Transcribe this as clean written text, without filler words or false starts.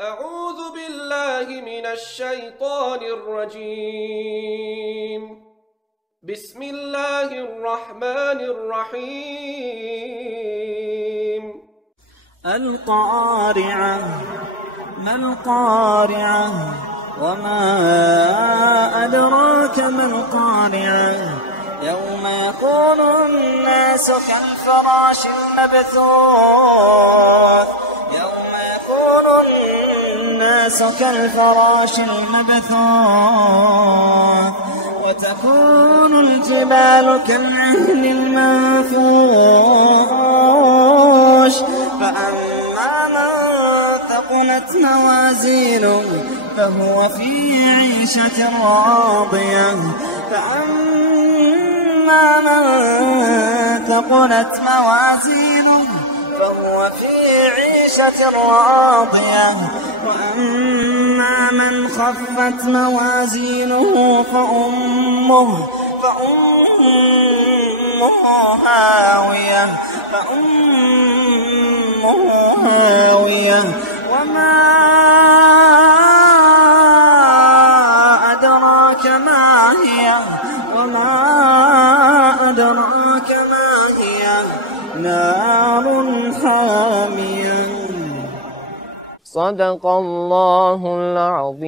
أعوذ بالله من الشيطان الرجيم. بسم الله الرحمن الرحيم. القارعة. ما القارعة؟ وما أدراك ما القارعة؟ يوم يكون الناس كالفراش المبثوث. يوم يكون الناس كالفراش المبثوث وتكون الجبال كالعهن المنفوش. فأما من ثقلت موازينه فهو في عيشة راضية. فأما من ثقلت موازينه فهو في عيشة راضية. وأما من خفت موازينه فأمه هاوية. وما أدراك ما هي؟ نار حامية. صدق الله العظيم.